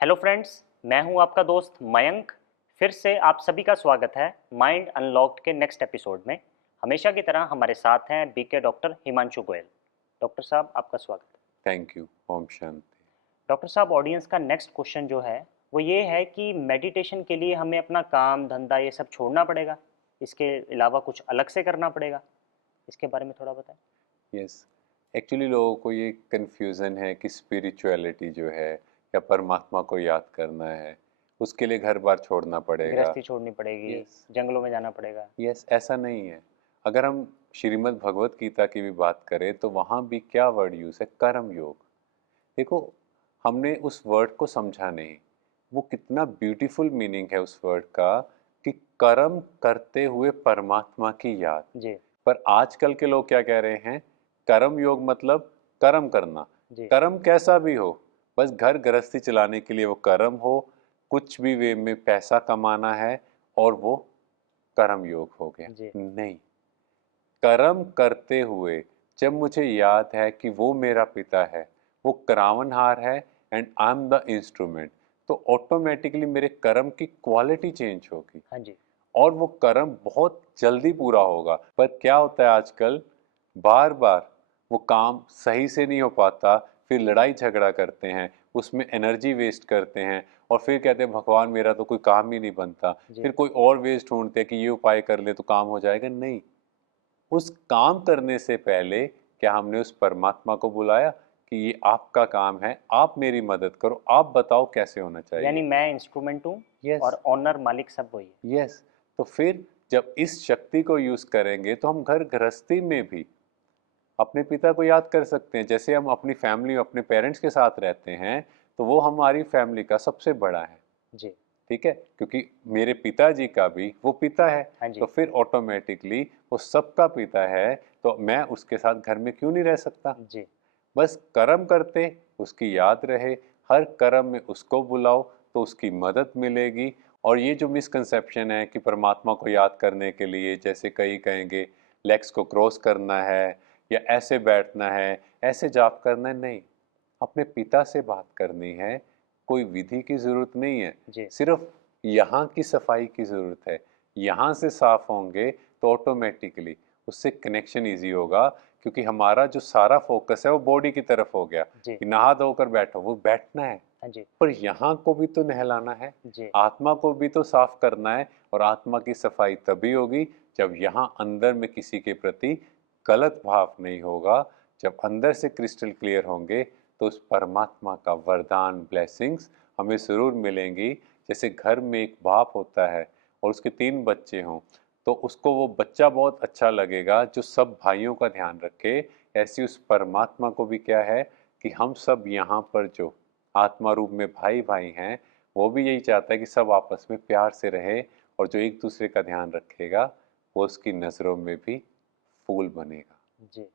Hello friends, मैं हूं आपका दोस्त मयंक। फिर से आप सभी का स्वागत है माइंड अनलॉक्ड के नेक्स्ट एपिसोड में। हमेशा की तरह हमारे साथ हैं BK doctor Himanshu Goyal. Doctor साहब, आपका स्वागत है। Thank you. ओम शांति। डॉक्टर साहब, ऑडियंस का नेक्स्ट क्वेश्चन जो है वो ये है कि मेडिटेशन के लिए हमें अपना काम धंधा ये सब छोड़ना पड़ेगा, इसके अलावा कुछ अलग से करना पड़ेगा? इसके बारे में थोड़ा बताएं। यस, एक्चुअली लोगों को ये कन्फ्यूज़न है कि स्पिरिचुअलिटी जो है या परमात्मा को याद करना है उसके लिए घर बार छोड़ना पड़ेगा। गृहस्थी छोड़नी पड़ेगी, यस, जंगलों में जाना पड़ेगा। यस, ऐसा नहीं है। अगर हम श्रीमद् भगवत गीता की भी बात करें तो वहाँ भी क्या वर्ड यूज़ है? कर्म योग। देखो, हमने उस वर्ड को समझा नहीं। वो कितना ब्यूटीफुल मीनिंग है उस वर्ड का कि कर्म करते हुए परमात्मा की याद। जी। पर आजकल के लोग क्या कह रहे हैं? कर्म योग मतलब कर्म करना। जी। कर्म कैसा भी हो, बस घर गृहस्थी चलाने के लिए वो कर्म हो, कुछ भी वे में पैसा कमाना है और वो कर्म योग हो गया। जी। नहीं, कर्म करते हुए जब मुझे याद है कि वो मेरा पिता है, वो करावनहार है and I am the instrument, तो ऑटोमेटिकली मेरे कर्म की क्वालिटी चेंज होगी हाँ जी। और वो कर्म बहुत जल्दी पूरा होगा। पर क्या होता है आजकल, बार बार वो काम सही से नहीं हो पाता, फिर लड़ाई झगड़ा करते हैं, उसमें एनर्जी वेस्ट करते हैं और फिर कहते हैं भगवान मेरा तो कोई काम ही नहीं बनता। जी। फिर कोई और वेस्ट ढूंढते हैं कि ये उपाय कर ले तो काम हो जाएगा। नहीं, उस काम करने से पहले क्या हमने उस परमात्मा को बुलाया कि ये आपका काम है, आप मेरी मदद करो, आप बताओ कैसे होना यानी चाहिए? मैं इंस्ट्रूमेंट हूँ यस। और ऑनर मालिक सब वही है। यस। तो फिर जब इस शक्ति को यूज करेंगे तो हम घर गृहस्थी में भी अपने पिता को याद कर सकते हैं। जैसे हम अपनी फैमिली अपने पेरेंट्स के साथ रहते हैं तो वो हमारी फैमिली का सबसे बड़ा है। जी। ठीक है, क्योंकि मेरे पिताजी का भी वो पिता है। हाँ तो जी। फिर ऑटोमेटिकली वो सबका पिता है, तो मैं उसके साथ घर में क्यों नहीं रह सकता? जी। बस कर्म करते उसकी याद रहे, हर कर्म में उसको बुलाओ तो उसकी मदद मिलेगी। और ये जो मिसकंसेप्शन है कि परमात्मा को याद करने के लिए जैसे कई कहेंगे लेग्स को क्रॉस करना है या ऐसे बैठना है, ऐसे जाप करना है, नहीं, अपने पिता से बात करनी है। कोई विधि की जरूरत नहीं है, जी। सिर्फ यहाँ की सफाई की जरूरत है। यहाँ से साफ होंगे तो ऑटोमेटिकली उससे कनेक्शन इजी होगा, क्योंकि हमारा जो सारा फोकस है वो बॉडी की तरफ हो गया जी। कि नहा धोकर बैठो, वो बैठना है। हाँ जी। पर यहाँ को भी तो नहलाना है, जी। आत्मा को भी तो साफ करना है। और आत्मा की सफाई तभी होगी जब यहाँ अंदर में किसी के प्रति गलत भाव नहीं होगा। जब अंदर से क्रिस्टल क्लियर होंगे तो उस परमात्मा का वरदान ब्लेसिंग्स हमें ज़रूर मिलेंगी। जैसे घर में एक बाप होता है और उसके 3 बच्चे हों तो उसको वो बच्चा बहुत अच्छा लगेगा जो सब भाइयों का ध्यान रखे। ऐसी उस परमात्मा को भी क्या है कि हम सब यहाँ पर जो आत्मा रूप में भाई भाई हैं, वो भी यही चाहता है कि सब आपस में प्यार से रहे और जो एक दूसरे का ध्यान रखेगा वो उसकी नज़रों में भी फूल बनेगा। जी।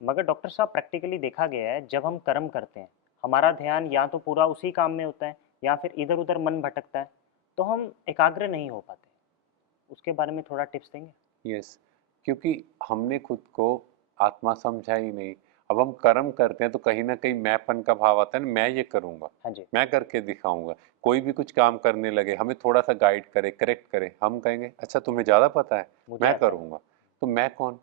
मगर डॉक्टर साहब, प्रैक्टिकली देखा गया है जब हम कर्म करते हैं हमारा ध्यान या तो पूरा उसी काम में होता है या फिर इधर उधर मन भटकता है, तो हम एकाग्र नहीं हो पाते। उसके बारे में थोड़ा टिप्स देंगे? यस, क्योंकि हमने खुद को आत्मा समझा ही नहीं। अब हम कर्म करते हैं तो कहीं ना कहीं मैंपन का भाव आता है ना, मैं ये करूँगा, हाँ जी। मैं करके दिखाऊंगा। कोई भी कुछ काम करने लगे हमें थोड़ा सा गाइड करे, करेक्ट करे, हम कहेंगे अच्छा तुम्हें ज़्यादा पता है, मुझे मैं आता है। करूँगा। तो मैं कौन?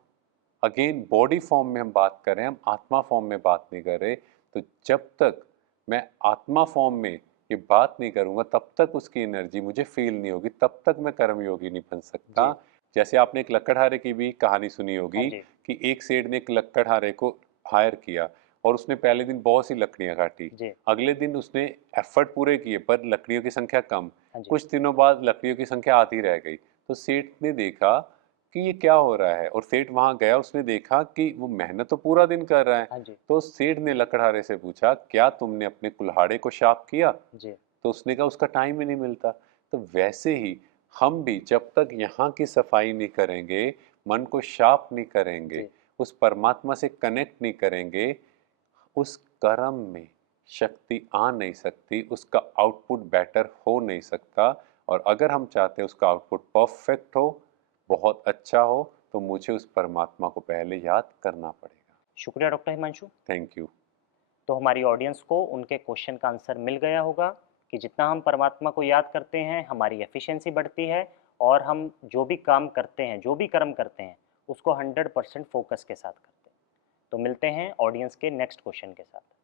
अगेन बॉडी फॉर्म में हम बात कर रहे हैं, हम आत्मा फॉर्म में बात नहीं कर रहे। तो जब तक मैं आत्मा फॉर्म में ये बात नहीं करूंगा तब तक उसकी एनर्जी मुझे फील नहीं होगी, तब तक मैं कर्मयोगी नहीं बन सकता। जी। जैसे आपने एक लकड़हारे की भी कहानी सुनी हाँ होगी जी। कि एक सेठ ने एक लकड़हारे को हायर किया और उसने पहले दिन बहुत सी लकड़ियां काटी। जी। अगले दिन उसने एफर्ट पूरे किए पर लकड़ियों की संख्या कम। हाँ जी। कुछ दिनों बाद लकड़ियों की संख्या आधी रह गई। तो सेठ ने देखा कि ये क्या हो रहा है, और सेठ वहां गया, उसने देखा कि वो मेहनत तो पूरा दिन कर रहा है। हाँ जी। तो सेठ ने लकड़हारे से पूछा क्या तुमने अपने कुल्हाड़े को शार्प किया? जी। तो उसने कहा उसका टाइम ही नहीं मिलता। तो वैसे ही हम भी जब तक यहाँ की सफाई नहीं करेंगे, मन को शार्प नहीं करेंगे, जी। उस परमात्मा से कनेक्ट नहीं करेंगे, उस कर्म में शक्ति आ नहीं सकती, उसका आउटपुट बेटर हो नहीं सकता। और अगर हम चाहते हैं उसका आउटपुट परफेक्ट हो, बहुत अच्छा हो, तो मुझे उस परमात्मा को पहले याद करना पड़ेगा। शुक्रिया डॉक्टर हिमांशु। Thank you. तो हमारी ऑडियंस को उनके क्वेश्चन का आंसर मिल गया होगा। कि जितना हम परमात्मा को याद करते हैं हमारी एफिशिएंसी बढ़ती है और हम जो भी काम करते हैं, जो भी कर्म करते हैं, उसको 100% फोकस के साथ करते हैं। तो मिलते हैं ऑडियंस के नेक्स्ट क्वेश्चन के साथ।